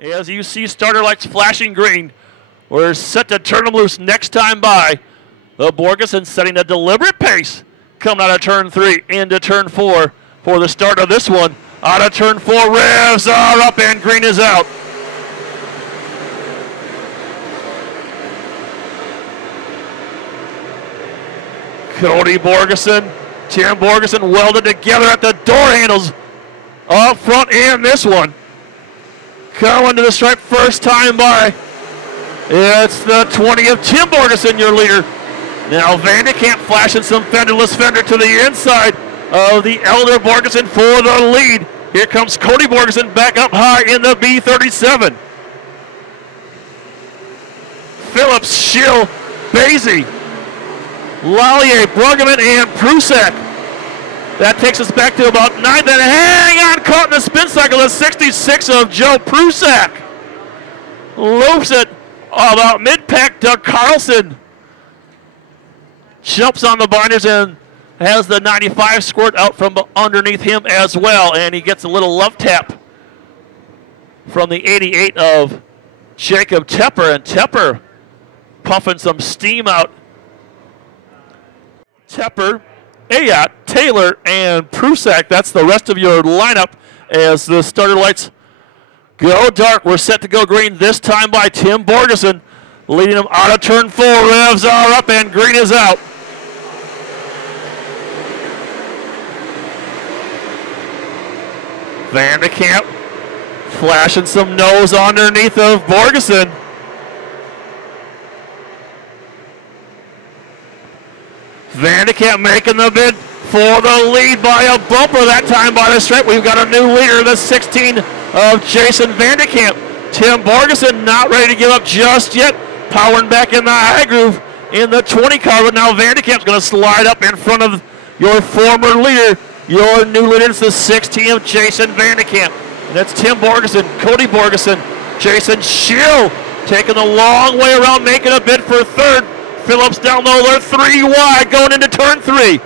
As you see starter lights flashing green, we're set to turn them loose next time by. The Borgeson setting a deliberate pace. Coming out of turn 3 into turn 4 for the start of this one. Out of turn 4, revs are up and green is out. Cody Borgeson, Tim Borgeson welded together at the door handles up front in this one. Coming to the stripe first time by. It's the 20 of Tim Borgeson, your leader. Now Vandicamp flashing some fenderless fender to the inside of the elder Borgeson for the lead. Here comes Cody Borgeson back up high in the B37. Phillips, Schill, Basie, Lallier, Bruggeman, and Prusak. That takes us back to about 9th, and hang on, caught in the spin cycle, the 66 of Joe Prusak. Loops it about mid-pack. Doug Carlson jumps on the binders and has the 95 squirt out from underneath him as well, and he gets a little love tap from the 88 of Jacob Tepper, and Tepper puffing some steam out. Tepper, Ayotte, Taylor, and Prusak. That's the rest of your lineup as the starter lights go dark. We're set to go green this time by Tim Borgeson, leading them out of turn 4. Revs are up and green is out. Vandicamp flashing some nose underneath of Borgeson. Vandicamp making the bid for the lead by a bumper, that time by the stripe. We've got a new leader, the 16 of Jason Vandicamp. Tim Borgeson not ready to give up just yet, powering back in the high groove in the 20 car, but now Vandicamp's going to slide up in front of your former leader. Your new leader is the 16 of Jason Vandicamp. And that's Tim Borgeson, Cody Borgeson, Jason Schill taking the long way around, making a bid for third. Phillips down low, they're 3 wide going into turn 3.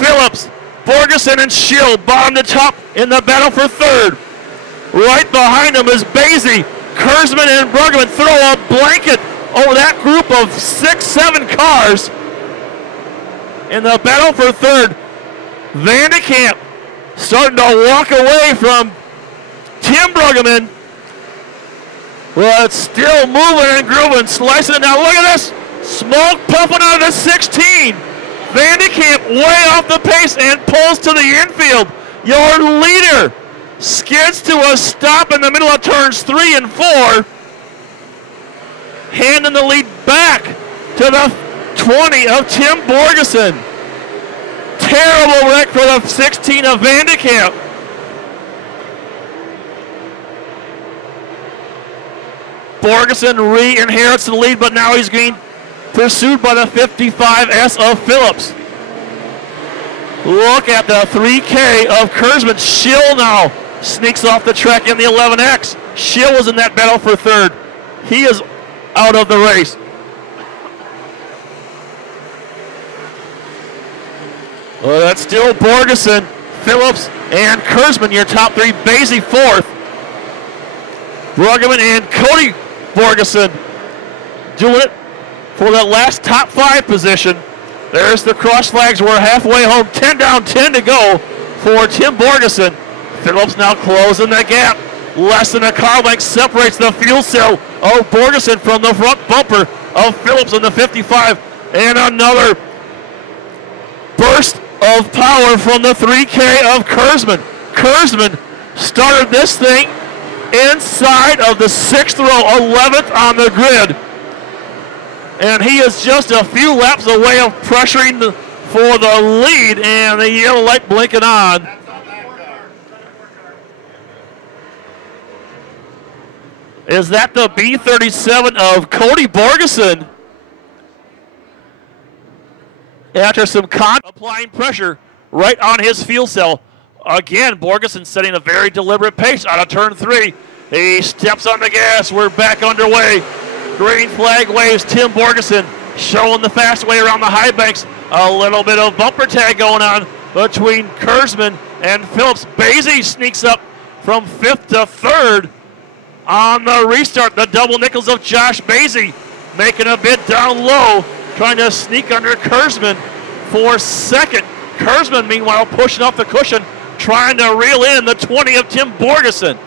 Phillips, Borgeson, and Schill bottom to top in the battle for third. Right behind them is Basie. Kurzman and Bruggeman throw a blanket over that group of 6-7 cars in the battle for third. Vandicamp starting to walk away from Tim Bruggeman. Well, it's still moving and grooving, slicing it down. Look at this. Smoke puffing out of the 16. Vandicamp way off the pace and pulls to the infield. Your leader skids to a stop in the middle of turns 3 and 4. Handing the lead back to the 20 of Tim Borgeson. Terrible wreck for the 16 of Vandicamp. Borgeson re-inherits the lead, but now he's being pursued by the 55S of Phillips. Look at the 3K of Kurzman. Schill now sneaks off the track in the 11X. Schill was in that battle for third. He is out of the race. Well, that's still Borgeson, Phillips, and Kurzman, your top 3. Basie fourth. Bruggeman and Cody Borgeson doing it for that last top 5 position. There's the cross flags. We're halfway home. 10 down, 10 to go for Tim Borgeson. Phillips now closing the gap. Less than a car length separates the fuel cell of Borgeson from the front bumper of Phillips in the 55. And another burst of power from the 3K of Kurzman. Kurzman started this thing inside of the 6th row, 11th on the grid. And he is just a few laps away of pressuring for the lead, and the yellow light blinking on. Is that the B37 of Cody Borgeson? After some applying pressure right on his fuel cell. Again, Borgeson setting a very deliberate pace out of turn 3. He steps on the gas. We're back underway. Green flag waves. Tim Borgeson showing the fast way around the high banks. A little bit of bumper tag going on between Kurzman and Phillips. Basie sneaks up from 5th to 3rd on the restart. The double nickels of Josh Basie making a bid down low, trying to sneak under Kurzman for second. Kurzman, meanwhile, pushing off the cushion, trying to reel in the 20 of Tim Borgeson.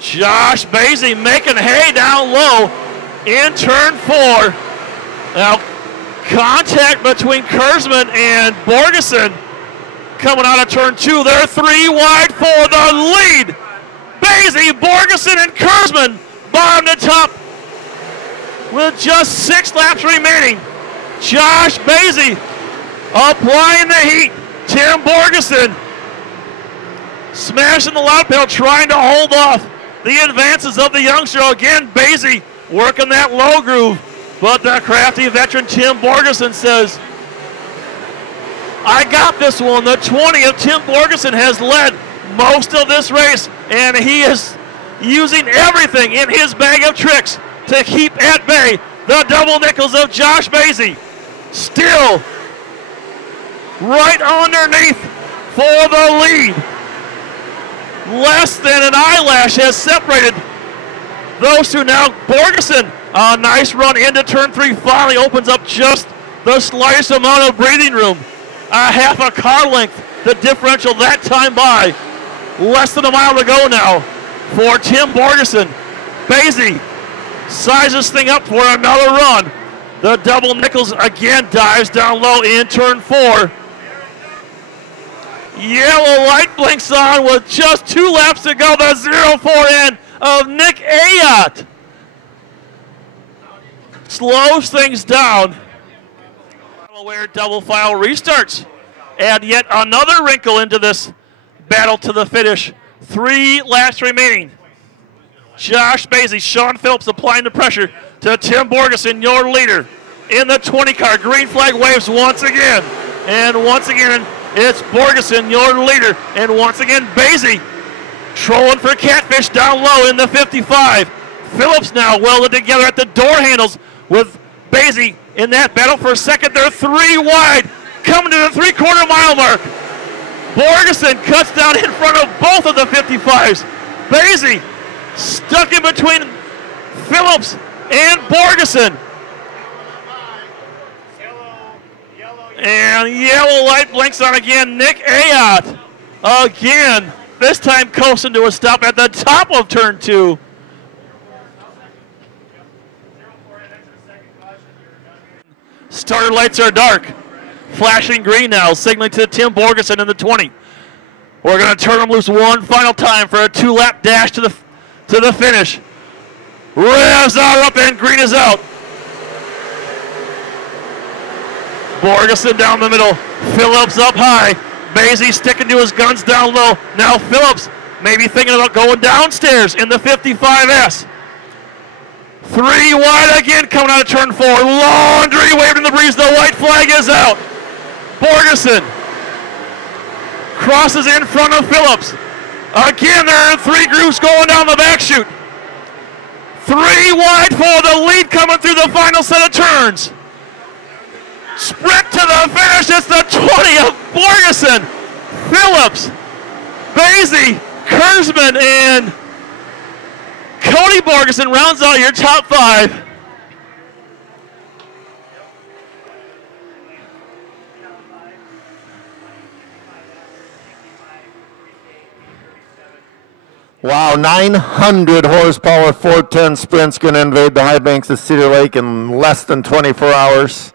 Josh Basie making hay down low in turn 4. Now, contact between Kurzman and Borgeson coming out of turn 2. They're 3 wide for the lead. Basie, Borgeson, and Kurzman bottom to top with just 6 laps remaining. Josh Basie applying the heat. Tim Borgeson smashing the loud pedal, trying to hold off the advances of the youngster. Again, Basie working that low groove, but the crafty veteran Tim Borgeson says, I got this one. The 20 of Tim Borgeson has led most of this race, and he is using everything in his bag of tricks to keep at bay the double nickels of Josh Basie. Still right underneath for the lead. Less than an eyelash has separated those two. Now Borgeson, a nice run into turn 3, finally opens up just the slightest amount of breathing room. A half a car length, the differential that time by. Less than a mile to go now for Tim Borgeson. Basie sizes this thing up for another run. The double nickels again dives down low in turn 4. Yellow light blinks on with just 2 laps to go. The 0-4 end of Nick Ayotte slows things down. Where double file restarts. Add yet another wrinkle into this battle to the finish. 3 laps remaining. Josh Basie, Sean Phillips applying the pressure to Tim Borgeson, your leader. In the 20 car, green flag waves once again. And once again, it's Borgeson, your leader. And once again, Basie trolling for catfish down low in the 55. Phillips now welded together at the door handles with Basie in that battle for second. They're 3 wide, coming to the 3/4 mile mark. Borgeson cuts down in front of both of the 55s. Basie stuck in between Phillips and Borgeson. And yellow light blinks on again. Nick Ayotte again, this time coasting to a stop at the top of turn 2. Starter lights are dark. Flashing green now, signaling to Tim Borgeson in the 20. We're going to turn them loose one final time for a 2-lap dash to the finish. Revs are up and green is out. Borgeson down the middle. Phillips up high. Basie sticking to his guns down low. Now Phillips maybe thinking about going downstairs in the 55S. 3 wide again coming out of turn 4. Laundry waved in the breeze. The white flag is out. Borgeson crosses in front of Phillips. Again, there are 3 groups going down the back chute. 3 wide for the lead coming through the final set of turns. Sprint to the finish. It's the 20 of Borgeson, Phillips, Basie, Kurzman, and Cody Borgeson rounds out your top 5. Wow, 900 horsepower 410 sprint's going to invade the high banks of Cedar Lake in less than 24 hours.